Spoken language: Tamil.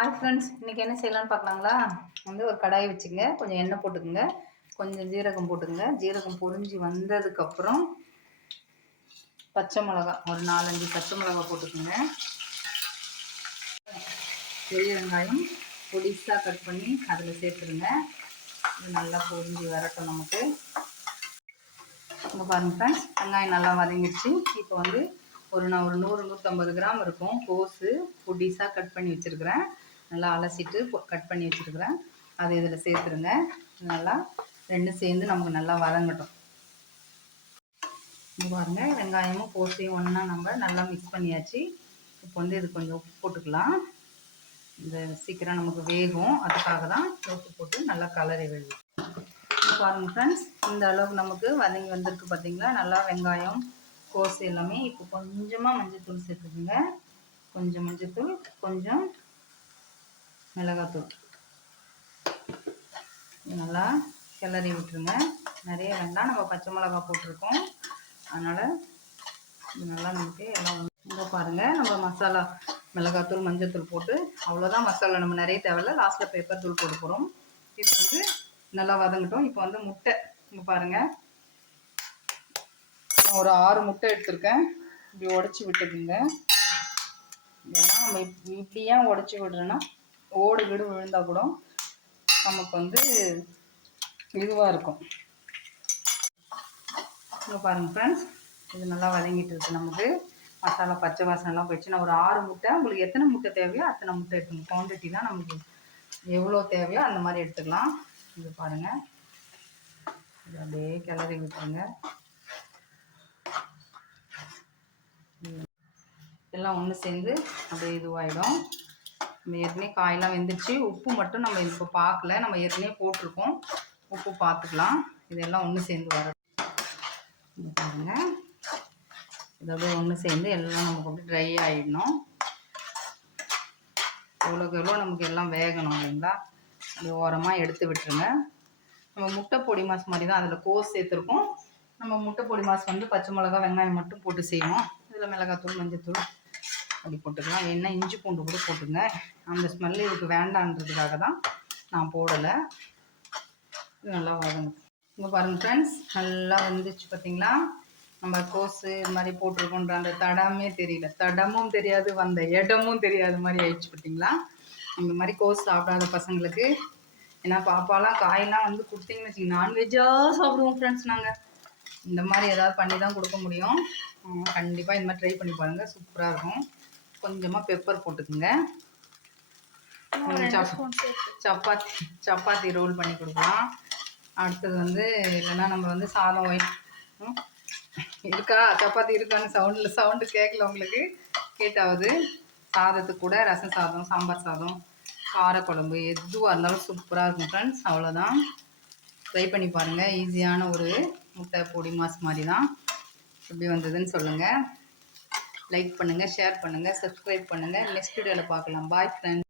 ஹாய் ஃப்ரெண்ட்ஸ், இன்றைக்கி என்ன செய்யலான்னு பார்க்கலாங்களா? ஒரு கடாயை வச்சுங்க, கொஞ்சம் எண்ணெய் போட்டுக்குங்க, கொஞ்சம் ஜீரகம் போட்டுக்குங்க. ஜீரகம் பொரிஞ்சு வந்ததுக்கப்புறம் பச்சை மிளகா ஒரு 4-5 பச்சை மிளகா போட்டுக்குங்க. பெரிய வெங்காயம் பொடிசாக கட் பண்ணி அதில் சேர்த்துருங்க. இது நல்லா பொரிஞ்சு வரட்டும் நமக்கு. இங்கே பாருங்கள் ஃப்ரெண்ட்ஸ், வெங்காயம் நல்லா வதங்கிடுச்சு. இப்போ நான் ஒரு 100-150 கிராம் இருக்கும் கோஸு பொடிசாக கட் பண்ணி வச்சுருக்கிறேன். நல்லா அலசிட்டு கட் பண்ணி வச்சுருக்கிறேன். அது இதில் சேர்த்துருங்க. நல்லா ரெண்டும் சேர்ந்து நமக்கு நல்லா வதங்கட்டும். இங்கே பாருங்கள், வெங்காயமும் கோஸையும் ஒன்றா நம்ம நல்லா மிக்ஸ் பண்ணியாச்சு. இப்போ இது கொஞ்சம் உப்பு போட்டுக்கலாம். இந்த சீக்கிரம் நமக்கு வேகும், அதுக்காக தான் உப்பு போட்டு நல்லா கலரி விடுவோம். பாருங்கள் ஃப்ரெண்ட்ஸ், இந்த அளவுக்கு நமக்கு வதங்கி வந்திருக்கு பார்த்தீங்களா? நல்லா வெங்காயம் கோஸ் எல்லாமே. இப்போ கொஞ்சமாக மஞ்சள்தூள் சேர்த்துக்குங்க. கொஞ்சம் மஞ்சள்தூள், கொஞ்சம் மிளகாத்தூள் நல்லா கிளறி விட்டுருங்க. நிறைய வேண்டாம், நம்ம பச்சை மிளகா போட்டிருக்கோம், அதனால் இது நல்லா நமக்கு எல்லாம் இங்கே பாருங்கள். நம்ம மசாலா மிளகாத்தூள் மஞ்சள்தூள் போட்டு அவ்வளோதான் மசாலா, நம்ம நிறைய தேவையில்ல. லாஸ்ட்டில் பெப்பர் தூள் போட்டு போகிறோம். இது நல்லா வதங்கட்டும். இப்போ முட்டை இங்கே பாருங்கள், ஒரு 6 முட்டை எடுத்திருக்கேன். இப்படி உடச்சி விட்டுக்குங்க. ஏன்னா நம்ம இப்படி ஏன் உடச்சி விடுறேன்னா, ஓடு வீடு விழுந்தால் கூட நமக்கு இதுவாக இருக்கும். இங்கே பாருங்கள் ஃப்ரெண்ட்ஸ், இது நல்லா வதங்கிட்டு இருக்குது. நமக்கு மசாலா பச்சை வாசனைலாம் போயிடுச்சு. நான் ஒரு 6 முட்டை, உங்களுக்கு எத்தனை முட்டை தேவையோ அத்தனை முட்டை எடுத்துங்க. குவான்டிட்டி தான் நமக்கு எவ்வளோ தேவையோ அந்த மாதிரி எடுத்துக்கலாம். இது பாருங்கள், இது அப்படியே கிளறி விட்டுருங்க. எல்லாம் ஒன்று சேர்ந்து அப்படியே இதுவாகிடும். நம்ம ஏற்கனவே காயெல்லாம் வெந்துருச்சு. உப்பு மட்டும் நம்ம இப்போ பார்க்கல, நம்ம ஏற்கனவே போட்டிருக்கோம். உப்பு பார்த்துக்கலாம். இதெல்லாம் ஒன்று சேர்ந்து வர பாருங்க. இதோட ஒன்று சேர்ந்து எல்லாம் நமக்கு அப்படி ட்ரை ஆகிடணும். எவ்வளோக்கு எவ்வளோ நமக்கு எல்லாம் வேகணும் இல்லைங்களா? அது ஓரமாக எடுத்து விட்டுருங்க. நம்ம முட்டை பொடி மாஸ் மாதிரி தான் அதில் கோஸ் சேர்த்துருக்கோம். நம்ம முட்டை பொடி மாஸ் பச்சை மிளகா வெங்காயம் மட்டும் போட்டு செய்வோம். இதில் மிளகாத்தூள் மஞ்சத்தூள் அப்படி போட்டுக்கலாம். வேணா இஞ்சி பூண்டு கூட போட்டுங்க. அந்த ஸ்மெல்லு இதுக்கு வேண்டான்றதுக்காக தான் நான் போடலை. இது நல்லா வதங்கும். இங்கே பாருங்கள் ஃப்ரெண்ட்ஸ், நல்லா வந்துச்சு பார்த்தீங்களா? நம்ம கோஸு இது மாதிரி போட்டிருக்கோன்ற அந்த தடமே தெரியல, தடமும் தெரியாது, வந்த இடமும் தெரியாத மாதிரி ஆயிடுச்சு பார்த்தீங்களா? இந்த மாதிரி கோஸ் சாப்பிடாத பசங்களுக்கு, ஏன்னா பாப்பாலாம் காயெல்லாம் கொடுத்தீங்கன்னு வச்சுக்கோங்க, நான்வெஜ்ஜாக சாப்பிடுவோம் ஃப்ரெண்ட்ஸ். நாங்கள் இந்த மாதிரி ஏதாவது பண்ணி தான் கொடுக்க முடியும். கண்டிப்பாக இந்த மாதிரி ட்ரை பண்ணி பாருங்கள், சூப்பராக இருக்கும். கொஞ்சமாக பெப்பர் போட்டுக்குங்க. சப்பாத்தி ரோல் பண்ணி கொடுக்கலாம். அடுத்தது இல்லைன்னா நம்ம சாதம் இருக்கா, சப்பாத்தி இருக்கான்னு சவுண்டு கேட்கல உங்களுக்கு? கேட்டாவது சாதத்துக்கு கூட ரசம் சாதம், சாம்பார் சாதம், காரக்குழம்பு எதுவாக இருந்தாலும் சூப்பராக இருக்கும் ஃப்ரெண்ட்ஸ். அவ்வளோதான், ட்ரை பண்ணி பாருங்கள். ஈஸியான ஒரு முட்டை பொடி மாஸ் மாதிரி தான். எப்படி வந்ததுன்னு சொல்லுங்கள். லைக் பண்ணுங்கள், ஷேர் பண்ணுங்கள், சப்ஸ்கிரைப் பண்ணுங்கள். நெக்ஸ்ட் வீடியோவில் பார்க்கலாம். Bye friends.